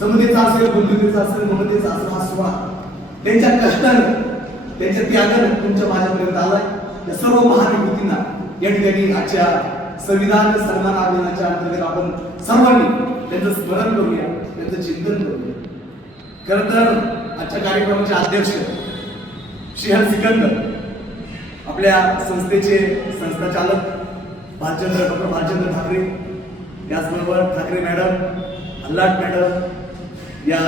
समतेचा असेल बंधुतेचा असेल ममतेचा असेल हा सुवा त्यांच्या कष्टानं त्यांच्या त्यागानं तुमच्या माझ्यापर्यंत आलाय. त्या सर्व महाविभूतींना या ठिकाणी आजच्या संविधान सन्मान अभियानाच्या अंतर्गत आपण सर्वांनी त्यांचं स्मरण करूया त्यांचं चिंतन करूया. खर तर आजच्या कार्यक्रमाचे अध्यक्ष शिहर सिकंदर आपल्या संस्थेचे संस्थाचालक भालचंद्र डॉक्टर भालचंद्र ठाकरे याचबरोबर ठाकरे मॅडम अल्लाट मॅडम या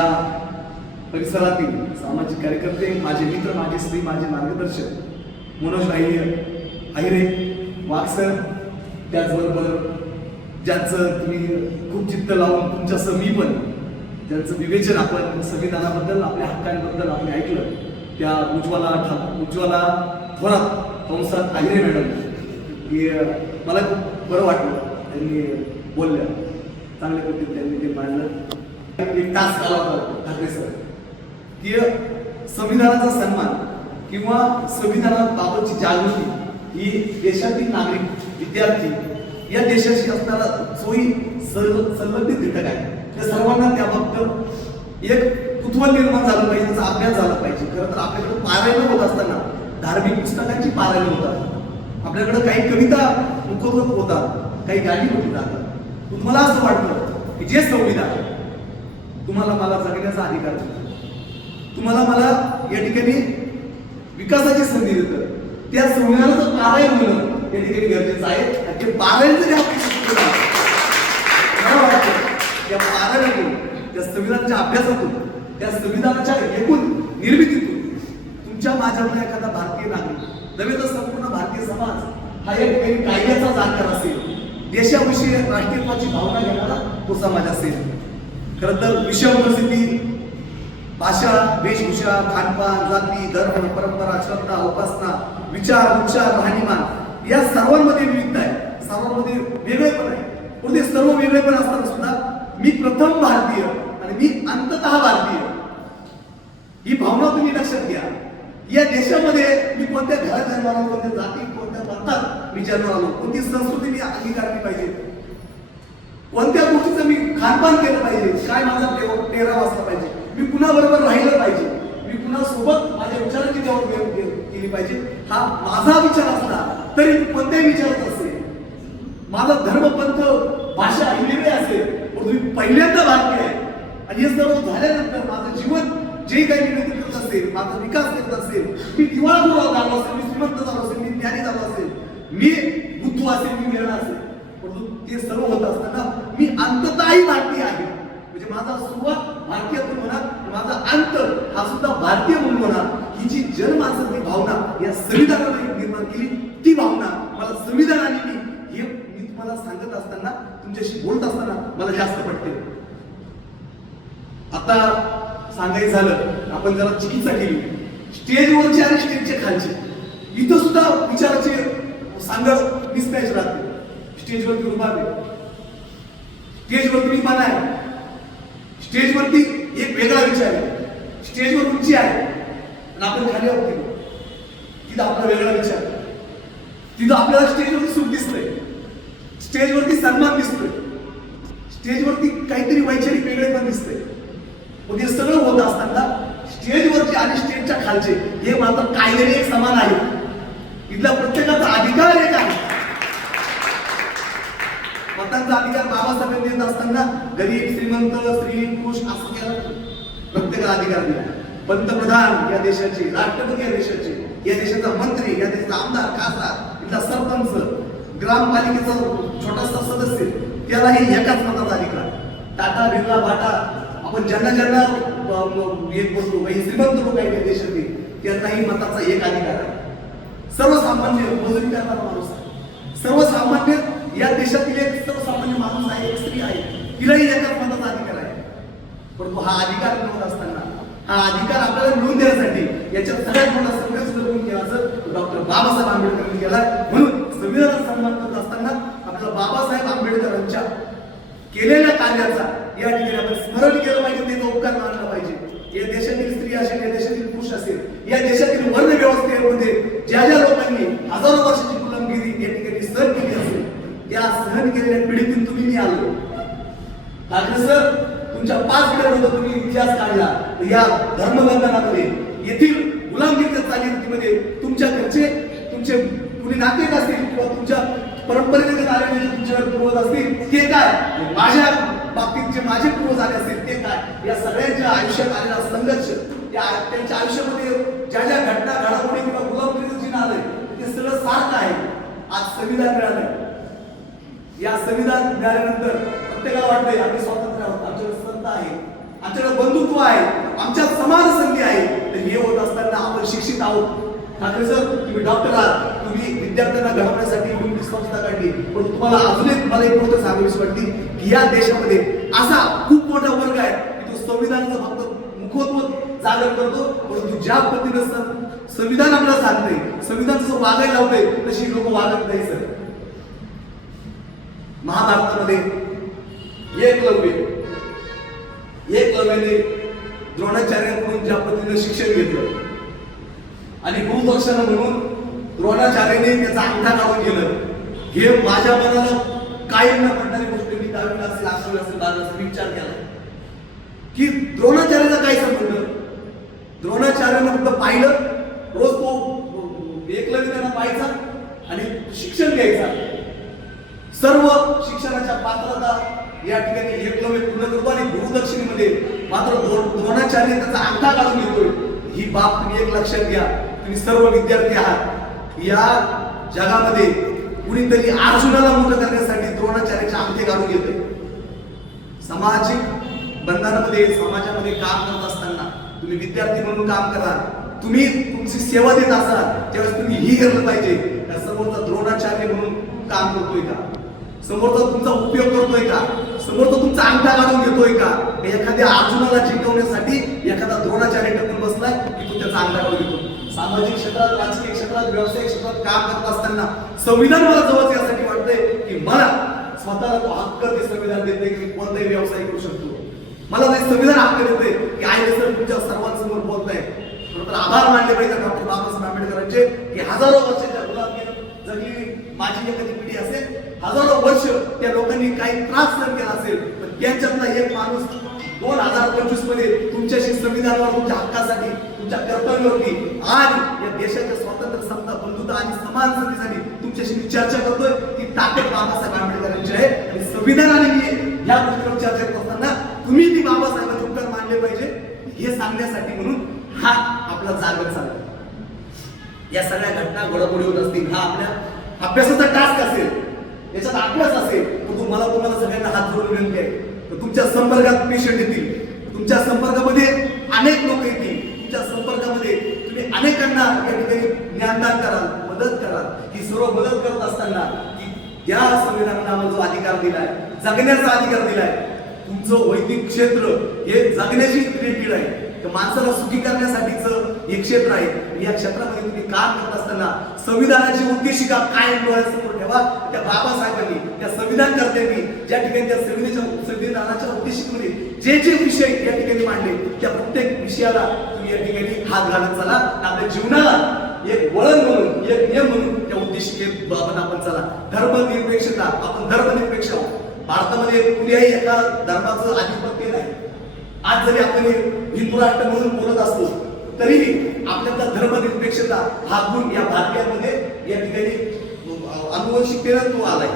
परिसरातील सामाजिक कार्यकर्ते माझे मित्र माझे स्त्री माझे मार्गदर्शक मनोज भाई आहिरे वाक्सर त्याचबरोबर ज्यांचं तुम्ही खूप चित्त लावून तुमच्यासह मी पण ज्यांचं विवेचन आपण संविधानाबद्दल आपल्या हक्कांबद्दल आपण ऐकलं त्या उज्ज्वला ठा- उज्ज्वला थोरात कंसात आहिरे मॅडम की मला खूप बरं वाटलं त्यांनी बोलल्या. चांगल्या पद्धतीने त्यांनी ते मांडलं एक तास आला होता ठाकरे सर की संविधानाचा सन्मान किंवा संविधानाबाबतची जागृती ही देशातील नागरिक विद्यार्थी या देशाशी असणारा जोही सर्व संलग्नित घटक आहे. त्या सर्वांना त्याबाबत एक कुतूहल निर्माण झालं पाहिजे त्याचा अभ्यास झाला पाहिजे. खरं तर आपल्याकडे पारायण होत असताना धार्मिक पुस्तकांची पारायण होतात आपल्याकडे काही कविता मुखोद्गत होतात काही गाणी होती जातात. मला असं वाटतं की जे संविधान तुम्हाला मला जगण्याचा अधिकार देतं तुम्हाला मला या ठिकाणी विकासाची संधी देतं. त्या संविधानाचं पारायण होणं या ठिकाणी गरजेचं आहे आणि ते पारायण जरी आपण मला वाटतं त्या पारायणातून त्या संविधानाच्या अभ्यासातून त्या संविधानाच्या एकूण निर्मितीतून तुमच्या माझ्यामध्ये एखादा भारतीय नागरिक नव्हे तर संपूर्ण भारतीय समाज हा एक ठिकाणी कायद्याचा जाणकार असेल. देशाविषयी राष्ट्रीयत्वाची भावना घेणारा तो समाज असेल. खरं तर विषम परिस्थिती भाषा वेशभूषा खानपान जाती धर्म परंपरा श्रद्धा उपासना विचार उच्चार राहणीमान या सर्वांमध्ये विविधता आहे. सर्वांमध्ये वेगळेपण आहे. पण ते सर्व वेगळेपण असताना सुद्धा मी प्रथम भारतीय आणि मी अंततः भारतीय. ही भावना तुम्ही लक्षात घ्या. या देशामध्ये मी कोणत्या घरात जन्माला कोणत्या जाती कोणत्या पंथात मी जन्माला आलो कोणती संस्कृती मी अंगीकारली पाहिजे कोणत्या गोष्टीचं मी खानपान केलं पाहिजे? काय माझा टेव- पेहराव असला पाहिजे? मी कुणाबरोबर राहिलं पाहिजे? मी कुणासोबत माझ्या विचारांची देवण केली पाहिजे? हा माझा विचार असला तरी कोणत्याही विचारात असेल माझा धर्मपंथ भाषा ही वेगळी असेल परंतु मी पहिल्यांदा भारतीय आहे. आणि हे सर्व झाल्यानंतर माझं जीवन जे काही मी करत असेल माझा विकास करत असेल मी दिवाळखोर झालो असेल मी श्रीमंत झालो असेल मी ज्ञानी झालो असेल मी बुद्धू असेल मी मिळणार असेल. परंतु ते सर्व होत असताना मी अंतताही भारतीय आहे. म्हणजे माझा सुरुवात भारतीयातून होणार माझा अंत हा सुद्धा भारतीय म्हणून होणार. ही जी जन्म ती भावना या संविधानाने निर्माण केली ती भावना मला संविधानाने मी हे मी तुम्हाला सांगत असताना तुमच्याशी बोलत असताना मला जास्त पटते. आता सांगायचं झालं आपण जरा चिकित्सा केली. स्टेजवरचे आणि स्टेजच्या खालचे. इथं सुद्धा विचाराचे सांगत मिसमॅच राहते. स्टेजवरती उभा स्टेजवरती मी मन आहे. स्टेजवरती एक वेगळा विचार आहे. स्टेजवर उंची आहे. आणि आपण खाली आहोत तिथं. तिथं आपला वेगळा विचार तिथं आपल्याला स्टेजवरती सुख दिसतंय. स्टेजवरती सन्मान दिसतोय. स्टेजवरती काहीतरी वैचारिक वेगळे पण दिसतंय. मग हे सगळं होत असताना स्टेजवरचे आणि स्टेजच्या खालचे हे मात्र कायद्याने एक समान आहे. इथला प्रत्येकाचा अधिकार एक आहे. मतांचा अधिकार बाबासाहेबांनी देत असताना गरीब श्रीमंत स्त्री पुरुष असं केलं. प्रत्येकाला अधिकार दिला. पंतप्रधान या देशाचे राष्ट्रपती या देशाचे या देशाचा मंत्री या देशाचा आमदार खासदार इथला सरपंच ग्रामपालिकेचा छोटासा सदस्य त्यालाही एकाच मताचा अधिकार. टाटा बिर्ला बाटा आपण ज्यांना ज्यांना एक बसलो हे बोलतो काही श्रीमंत लोक आहेत या देशातील त्यांनाही मताचा एक अधिकार आहे. सर्वसामान्य मजुरी करणारा माणूस सर्वसामान्य या देशातील एक सर्वसामान्य माणूस आहे एक स्त्री आहे. तिलाही एकाच मताचा अधिकार आहे. परंतु हा अधिकार मिळवत असताना हा अधिकार आपल्याला मिळवून देण्यासाठी याच्यात सगळ्यात मोठा संघर्ष करून घ्यायचं केला डॉक्टर बाबासाहेब आंबेडकरांनी केला. म्हणून संविधानाचा सन्मान करत असताना आपल्या बाबासाहेब आंबेडकरांच्या केलेल्या कार्याचा या ठिकाणी आपण स्मरण केलं पाहिजे त्याचा उपकार मानला पाहिजे. या देशातील स्त्री असेल या देशातील पुरुष असेल या देशातील वर्ण व्यवस्थेमध्ये ज्या ज्या लोकांनी हजारो वर्षाची गुलामगिरी या ठिकाणी सहन केली या सहन केलेल्या पिढीतून तुम्ही मी आलो. ठाकरे सर तुमच्या पाच पिढ्या तुम्ही इतिहास काढला. या धर्मबंधनामध्ये येथील गुलामगिरीच्या चालीरीतीमध्ये तुमच्या घरचे तुमचे कुणी नातेक असतील किंवा तुमच्या परंपरेने आलेले जे तुमच्यावर पूर्वज असतील ते काय? माझ्या बाबतीत जे माझे पूर्वज आले असतील ते काय? या सगळ्यांच्या आयुष्यात आलेला संघर्ष या त्यांच्या आयुष्यामध्ये ज्या ज्या घटना घडामोडी किंवा गुलामगिरीचं चिन्ह आलंय ते सगळं सार्थ आहे. आज संविधान मिळालं या संविधान मिळाल्यानंतर प्रत्येकाला वाटतंय आम्ही स्वातंत्र्य आहोत आमच्याकडे संत आहे आमच्याकडे बंधुत्व आहे आमच्या समान संधी आहे तर हे होत असताना आपण शिक्षित आहोत. ठाकरे सर तुम्ही डॉक्टर आहात. तुम्ही विद्यार्थ्यांना घडवण्यासाठी तुम्ही संस्था काढली. पण तुम्हाला अजून एक मला एक गोष्ट सांगावीशी वाटते की या देशामध्ये असा खूप मोठा वर्ग आहे की तो संविधानाचा फक्त मुखोत्व जागर करतो परंतु ज्या पद्धतीनं संविधान आपल्याला सांगते संविधान जसं वागायला लावते तशी लोक वागत नाही सर. महाभारतामध्ये एकलव्य एकलव्याने द्रोणाचार्यांकडून ज्या पद्धतीनं शिक्षण घेतलं. आणि गुरुदक्षिणा म्हणून द्रोणाचार्याने त्याचा अंगठा काढून गेलं. हे माझ्या मनाला काही न पडणारी गोष्ट मी दहावीला असेल अकरावीला असेल बारावीला असेल विचार केला. की द्रोणाचार्याला काय संबंध? द्रोणाचार्यानं फक्त पाहिलं रोज तो एकलव्य त्यांना पाहायचा आणि शिक्षण घ्यायचा. सर्व शिक्षणाच्या पात्रता या ठिकाणी एकलव्य पूर्ण करतो आणि गुरुदक्षिणेमध्ये मात्र द्रोणाचार्य त्याचा अंगठा काढून घेतोय. ही बाब तुम्ही एक लक्षात घ्या. तुम्ही सर्व विद्यार्थी आहात. या जगामध्ये कुणीतरी अर्जुनाला मुक्त करण्यासाठी द्रोणाचार्याच्या अंगठे काढून घेतोय. सामाजिक बंधनामध्ये समाजामध्ये काम करत असताना तुम्ही विद्यार्थी म्हणून काम करा तुम्ही तुमची सेवा देत असाल. त्यावेळेस तुम्ही ही केलं पाहिजे. या समोरचा द्रोणाचार्य म्हणून काम करतोय का? समोरचा तुमचा उपयोग करतोय का? समोरचा तुमचा अंगठा काढून घेतोय का? एखाद्या अर्जुनाला जिंकवण्यासाठी एखादा द्रोणाचार्य टाकून बसलाय की तो त्याचा अंगठा काढून घेतो? सामाजिक क्षेत्रात राजकीय क्षेत्रात व्यावसायिक क्षेत्रात काम करत असताना संविधान मला जवळ यासाठी वाटतंय की मला स्वतःला तो हक्क ते संविधान देते की कोणताही व्यवसाय करू शकतो. मला ते संविधान हक्क देते की आई सर तुमच्या सर्वांसमोर बोलताय. खरं तर आभार मानले पाहिजे डॉक्टर बाबासाहेब आंबेडकरांचे की हजारो वर्षाच्या जगली माझी एखादी पिढी असेल हजारो वर्ष त्या लोकांनी काही त्रास सहन केला असेल पण त्यांच्यातला एक माणूस दोन हजार पंचवीसमध्ये तुमच्याशी संविधानावर तुमच्या हक्कासाठी तुमच्या कर्तव्यावरती आणि या देशाच्या स्वातंत्र्य समता बंधुता आणि समान संधीसाठी तुमच्याशी मी चर्चा करतोय की ताकद बाबासाहेब आंबेडकरांची आहे. आणि संविधानाने मी या गोष्टीवर चर्चा करत असताना तुम्ही ती बाबासाहेबांचे उपकार मानले पाहिजे हे सांगण्यासाठी म्हणून हा आपला जागर चालू या सगळ्या घटना घडामोडी होत असतील. हा आपल्या अभ्यासाचा टास्क असेल. याच्यात अभ्यास असेल. तर तुम्हाला तुम्हाला सगळ्यांना हात जोडून विनंती आहे. तर तुमच्या संपर्कात पेशंट येतील. तुमच्या संपर्कामध्ये अनेक लोक येतील. तुमच्या संपर्कामध्ये तुम्ही अनेकांना या ठिकाणी ज्ञानदान कराल मदत कराल. ही सर्व मदत करत असताना की या संविधानाने आम्हाला जो अधिकार दिलाय जगण्याचा अधिकार दिलाय तुमचं वैदिक क्षेत्र हे जगण्याची रिलेटेड आहे. तर माणसाला सुखी करण्यासाठीच हे क्षेत्र आहे. या क्षेत्रामध्ये तुम्ही काम करत असताना संविधानाची उद्देशिका काय डोळ्यासमोर ठेवा. त्या बाबासाहेबांनी त्या संविधानकर्त्यांनी ज्या ठिकाणी त्या संविधेच्या संविधानाच्या उद्देशिकेमध्ये जे जे विषय या ठिकाणी मांडले त्या प्रत्येक विषयाला तुम्ही या ठिकाणी हात घालत चला. आपल्या जीवनाला एक वळण म्हणून एक नियम म्हणून त्या उद्देशिकेत बाबत आपण चला. धर्मनिरपेक्षता आपण धर्मनिरपेक्ष आहोत. भारतामध्ये कुठल्याही एका धर्माचं आधिपत्य नाही. आज जरी आपण हिंदू राष्ट्र म्हणून बोलत असलो तरीही आपल्याला धर्मनिरपेक्षता हा गुण या भारतीयांमध्ये या ठिकाणी अं, अनुवंशिकतेनं तो आलाय.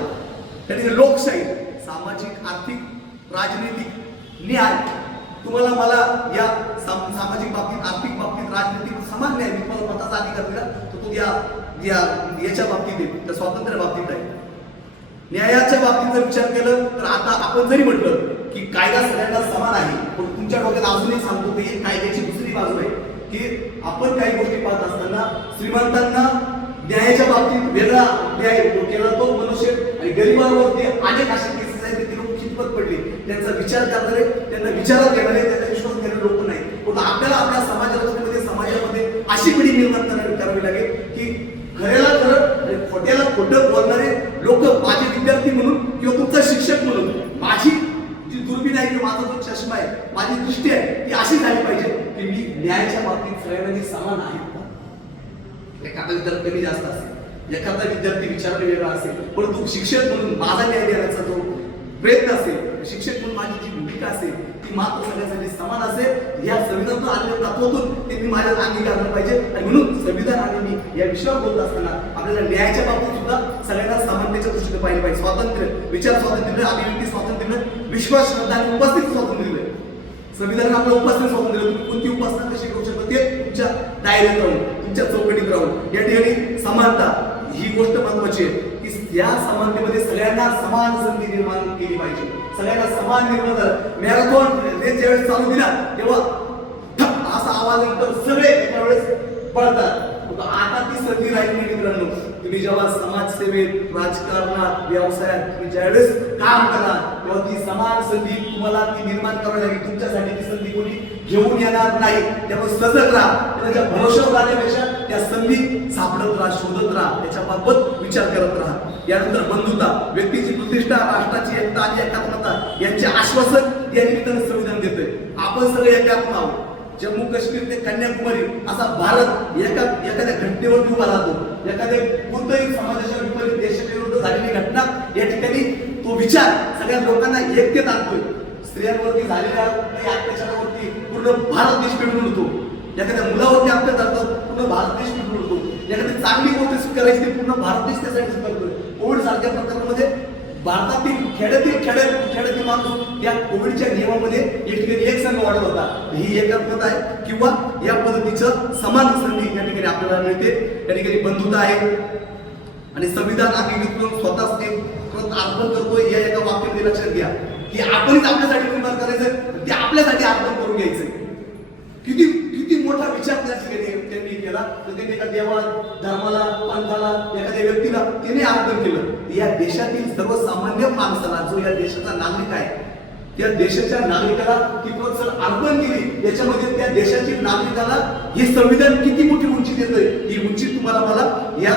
त्या ठिकाणी लोकशाही सामाजिक आर्थिक राजनीतिक न्याय तुम्हाला मला या साम- सामाजिक बाबतीत आर्थिक बाबतीत राजनीतिक समान न्याय मी तुम्हाला मताचा अधिकार दिला तर तो या या याच्या बाबतीत आहे त्या स्वातंत्र्य बाबतीत आहे. न्यायाच्या बाबतीत जर विचार केलं तर आता आपण जरी म्हटलं की कायदा सगळ्यांना समान आहे. पण तुमच्या डोक्यात अजूनही सांगतो की कायद्याची दुसरी बाजू आहे की आपण काही गोष्टी पाहत असताना श्रीमंतांना न्यायाच्या बाबतीत वेगळा न्याय केला तो मनुष्य आणि गरिबांवरती अनेक अशा केसेस आहेत ते लोक कितपत पडले. त्यांचा विचार करणारे त्यांना विचारात घेणारे त्यांना विश्वास घेणारे लोक नाही पण आपल्याला आपल्या समाजामध्ये समाजामध्ये अशी पिढी निर्माण करावी करावी लागेल की खऱ्याला खरं आणि खोट्याला खोटं बोलणारे चष्मा आहे माझी दृष्टी आहे ती अशी झाली पाहिजे की मी न्यायाच्या बाबतीत सगळ्यांनी समान आहे. एखादा विद्यार्थी कमी जास्त असेल एखादा विद्यार्थी विचाराने वेगळा असेल परंतु शिक्षक म्हणून माझा न्याय देण्याचा जो प्रयत्न असेल शिक्षक म्हणून माझी जी भूमिका असेल ती मात्र सगळ्यासाठी समान असेल. या संविधानातून आलेल्या तत्वातून ते मी माझ्या अंगीकारलं पाहिजे. आणि म्हणून संविधान आणि मी या विषयावर बोलत असताना आपल्याला न्यायाच्या बाबतीत सुद्धा सगळ्यांना समानतेच्या दृष्टीने पाहिजे पाहिजे. स्वातंत्र्य विचार स्वातंत्र्य अभिव्यक्ती स्वातंत्र्य विश्वास श्रद्धा आणि उपस्थित स्वातंत्र्य. दिलंय संविधान आपलं उपासना स्वातंत्र्य. तुम्ही कोणती उपासना कशी करू शकता ते तुमच्या डायरेक्ट राहून तुमच्या चौकटीत राहून. या ठिकाणी समानता ही गोष्ट महत्वाची आहे. की या समानतेमध्ये सगळ्यांना समान संधी निर्माण केली पाहिजे. सगळ्यांना समान निर्माण मॅरेथॉन रेस ज्यावेळेस चालू दिला तेव्हा असा आवाज येतो सगळे एका वेळेस पळतात आता ती संधी राहिली मित्रांनो. तुम्ही जेव्हा समाजसेवेत राजकारणात व्यवसायात तुम्ही ज्यावेळेस काम करा तेव्हा ती समान संधी तुम्हाला ती निर्माण करावी लागेल. तुमच्यासाठी ती संधी कोणी घेऊन येणार नाही. त्यामुळे सजग राहा. त्याच्या भरोशावर राहण्यापेक्षा त्या संधी सापडत राहा शोधत राहा. त्याच्याबाबत विचार करत राहा. यानंतर बंधुता व्यक्तीची प्रतिष्ठा राष्ट्राची एकता आणि एकात्मता यांचे आश्वासन या निमित्तानं संविधान देतोय. आपण सगळे एकात्म आहोत. जम्मू काश्मीर ते कन्याकुमारी असा भारत एका एखाद्या घटनेवर उभा राहतो. एखाद्या कोणत्याही समाजाच्या विपरीत देशाविरुद्ध झालेली घटना या ठिकाणी तो विचार सगळ्या लोकांना एकतेत आणतोय. स्त्रियांवरती झालेल्या काही अत्याचारावरती पूर्ण भारत देश पिढून उठतो एखाद्या मुलावरती अत्याचार पूर्ण भारत देश पिढून उठतो एखादी चांगली गोष्ट स्वीकारायची पूर्ण भारत देश त्यासाठी स्वीकारतो कोविड सारख्या प्रकरणामध्ये भारतातील खेड्यातील खेड्यात खेड्यातील माणूस या कोविडच्या नियमामध्ये एक ठिकाणी एक संघ वाढत होता. ही एकात्मता आहे. किंवा या पद्धतीचं समान संधी या ठिकाणी आपल्याला मिळते. या ठिकाणी बंधुता आहे. आणि संविधान अंगीकृत करून स्वतःच ते अर्पण करतोय. या एका वाक्यामध्ये लक्षात घ्या. की आपणच आपल्यासाठी निर्माण करायचं. ते आपल्यासाठी अर्पण करून घ्यायचं. किती किती मोठा विचार त्या ठिकाणी त्यांनी केला. तर त्यांनी एका देवा धर्माला पंथाला एखाद्या व्यक्तीला त्याने आदर केलं. या देशातील सर्वसामान्य माणसाला जो या देशाचा नागरिक आहे या देशाच्या नागरिकाला ती अर्पण केली याच्यामध्ये त्या देशातील नागरिकाला हे संविधान किती मोठी उंची देत ही उंची तुम्हाला मला या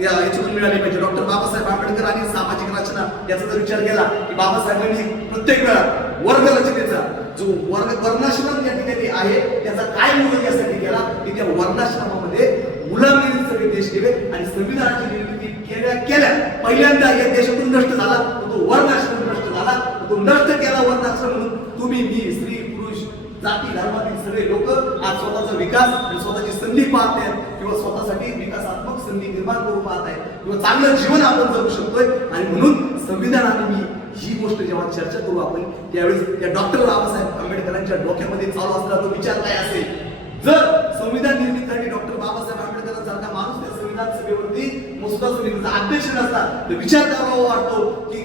या याच्यातून मिळाली पाहिजे. डॉक्टर बाबासाहेब आंबेडकर आणि सामाजिक रचना याचा जर विचार केला की बाबासाहेबांनी प्रत्येक वेळा वर्ग रचनेचा जो वर्ग वर्णाश्रम या ठिकाणी आहे त्याचा काय मूल्य यासाठी केला? की त्या वर्णाश्रमामध्ये गुलामगिरी सगळे देश केले आणि संविधानाची निर्मिती केल्या केल्या. पहिल्यांदा या देशातून नष्ट झाला तो वर्णाश्रम नष्ट झाला तो नष्ट केला वर्णाश्रम म्हणून. तुम्ही मी स्त्री पुरुष जाती धर्मातील सगळे लोक आज स्वतःचा विकास आणि स्वतःची संधी पाहत आहेत किंवा स्वतःसाठी विकासात्मक संधी निर्माण करून पाहत आहेत. किंवा चांगलं जीवन आपण जगू शकतोय आणि म्हणून संविधानाने मी ही गोष्ट जेव्हा चर्चा करू आपण त्यावेळेस त्या डॉक्टर बाबासाहेब आंबेडकरांच्या डोक्यामध्ये चालू असलेला तो विचार काय असेल? जर संविधान निर्मितीसाठी डॉक्टर बाबासाहेब आंबेडकरांसारखा माणूस त्या संविधान सभेवरती मसुदा समितीचा अध्यक्ष नसता तर विचार करावा वाटतो की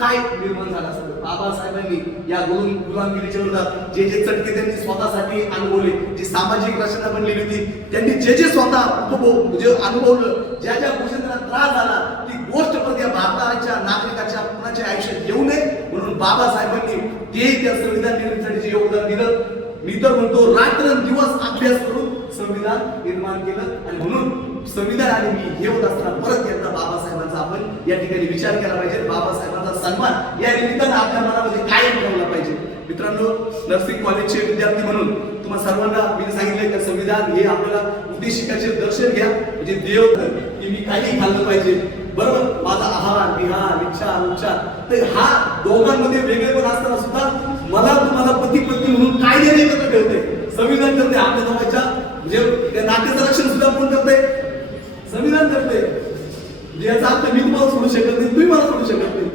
काय निर्माण झालं असतं बाबासाहेबांनी या दोन गुलामगिरीच्या विरोधात जे जे चटके त्यांनी स्वतःसाठी अनुभवले जी सामाजिक रचना बनलेली होती त्यांनी जे जे स्वतः उपभोग म्हणजे अनुभवलं ज्या ज्या गोष्टी त्यांना त्रास झाला ती गोष्ट पण या भारताच्या नागरिकाच्या कुणाच्या आयुष्यात येऊ नये. म्हणून बाबासाहेबांनी ते त्या संविधान निर्मितीसाठी जे योगदान दिलं मी तर म्हणतो रात्र दिवस अभ्यास करून संविधान निर्माण केलं. आणि म्हणून संविधान आणि मी हे होत असताना परत यांना बाबासाहेबांचा आपण या ठिकाणी विचार केला पाहिजे. बाबासाहेबांचा सन्मान या निमित्तानं आपल्या मनामध्ये कायम ठेवला पाहिजे. मित्रांनो नर्सिंग कॉलेजचे विद्यार्थी म्हणून तुम्हाला सर्वांना मी सांगितलं की संविधान हे आपल्याला उद्देशिकाचे दर्शन घ्या. म्हणजे देव की मी काही खाल्लं पाहिजे. बरोबर? माझा आहार विहार विचार उच्चार तर हा दोघांमध्ये वेगळे पण असताना सुद्धा मला तुम्हाला पती पत्नी म्हणून कायद्याने एकत्र ठेवते संविधान करते आपल्या दोघांच्या म्हणजे त्या नात्याचं रक्षण सुद्धा कोण करते संविधान करते म्हणजे याचा अर्थ मी तुम्हाला सोडू शकत नाही तुम्ही मला सोडू शकत नाही.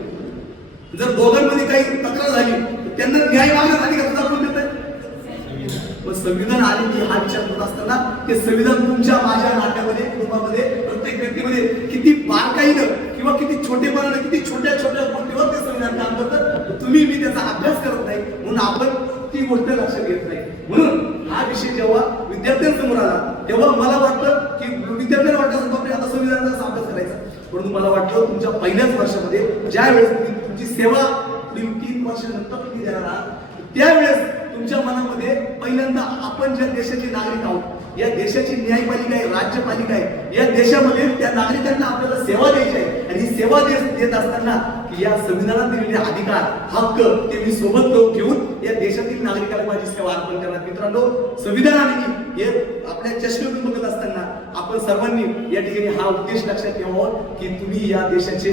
जर दोघांमध्ये काही तक्रार झाली तर त्यांना न्याय मागण्यासाठी का तुझा कोण देत मग संविधान आले की हा विचार असताना ते संविधान तुमच्या माझ्या नाट्यामध्ये कुटुंबामध्ये प्रत्येक व्यक्तीमध्ये किती बारकाईनं किंवा किती छोटेपणानं किती छोट्या छोट्या गोष्टीवर ते संविधान काम करतं तुम्ही मी त्याचा अभ्यास करत नाही म्हणून आपण ती गोष्ट लक्षात घेत नाही. म्हणून हा विषय जेव्हा विद्यार्थ्यांसमोर आला तेव्हा मला वाटतं की विद्यार्थ्यांना वाटतं बापरे आता संविधानाचा अभ्यास करायचा परंतु मला वाटलं तुमच्या पहिल्याच वर्षामध्ये ज्या वेळेस तुम्ही तुमची सेवा पुढील तीन वर्षानंतर तुम्ही देणार आहात त्यावेळेस तुमच्या मनामध्ये पहिल्यांदा आपण ज्या देशाचे नागरिक आहोत या देशाची न्यायपालिका आहे राज्यपालिका आहे. या देशामध्ये त्या नागरिकांना आपल्याला सेवा द्यायची आहे. आणि ही सेवा देत असताना की या संविधानात दिलेले अधिकार हक्क ते मी सोबत घेऊन या देशातील नागरिकाला माझी सेवा अर्पण करणार. मित्रांनो संविधान आणि हे आपल्या चष्मेतून बघत असताना आपण सर्वांनी या ठिकाणी हा उद्देश लक्षात ठेवावा की तुम्ही या देशाचे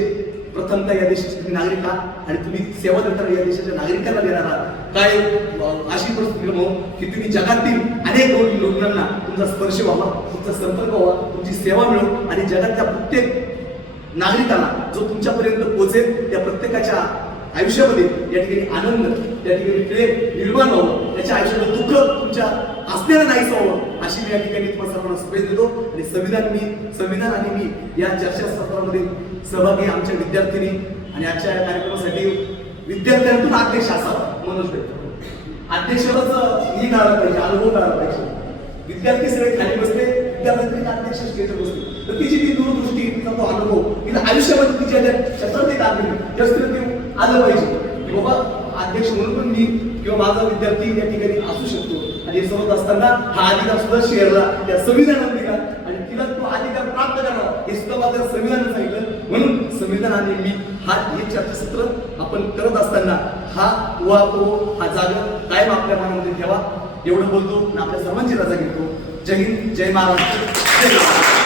प्रथमतः या देशाचे नागरिक आहात आणि तुम्ही सेवा देणार या देशाच्या नागरिकांना देणार आहात. काय अशी परिस्थिती की तुम्ही जगातील अनेक लोकांना तुमचा स्पर्श व्हावा तुमचा संपर्क व्हावा तुमची सेवा मिळो आणि जगातल्या प्रत्येक नागरिकाला जो तुमच्यापर्यंत पोहोचेल त्या प्रत्येकाच्या आयुष्यामध्ये या ठिकाणी आनंद त्या ठिकाणी प्रेम निर्माण व्हावं. त्याच्या आयुष्यात दुःख तुमच्या असलेलं नाहीच व्हावं अशी मी या ठिकाणी तुम्हाला सर्वांना शुभेच्छा देतो. आणि संविधान मी संविधान आणि मी या चर्चासत्रामध्ये सहभागी आमच्या विद्यार्थिनी आणि आजच्या या कार्यक्रमासाठी विद्यार्थ्यांतून अध्यक्ष असावा मनोज भाई. अध्यक्षालाच ही काढायला पाहिजे अनुभव काढायला पाहिजे. विद्यार्थी सगळे खाली बसले विद्यार्थी अध्यक्ष घेत बसले. तर तिची ती दूरदृष्टी तिचा तो अनुभव तिला आयुष्यामध्ये तिच्या ज्या क्षेत्रात ते काम केलं त्या ते आलं पाहिजे. की बाबा अध्यक्ष म्हणून पण मी किंवा माझा विद्यार्थी या ठिकाणी असू शकतो. आणि हे समजत असताना हा अधिकार सुद्धा शेअरला त्या संविधानात दिला. आणि तिला तो अधिकार प्राप्त करावा हे सुद्धा माझ्या संविधानाने सांगितलं. म्हणून संविधान मी हा हे चर्चासत्र आपण करत असताना हा उहापोह हा जागा कायम आपल्या मनामध्ये ठेवा. एवढं बोलतो आणि आपल्या सर्वांची रजा घेतो. जय हिंद जय महाराष्ट्र जय महाराष्ट्र.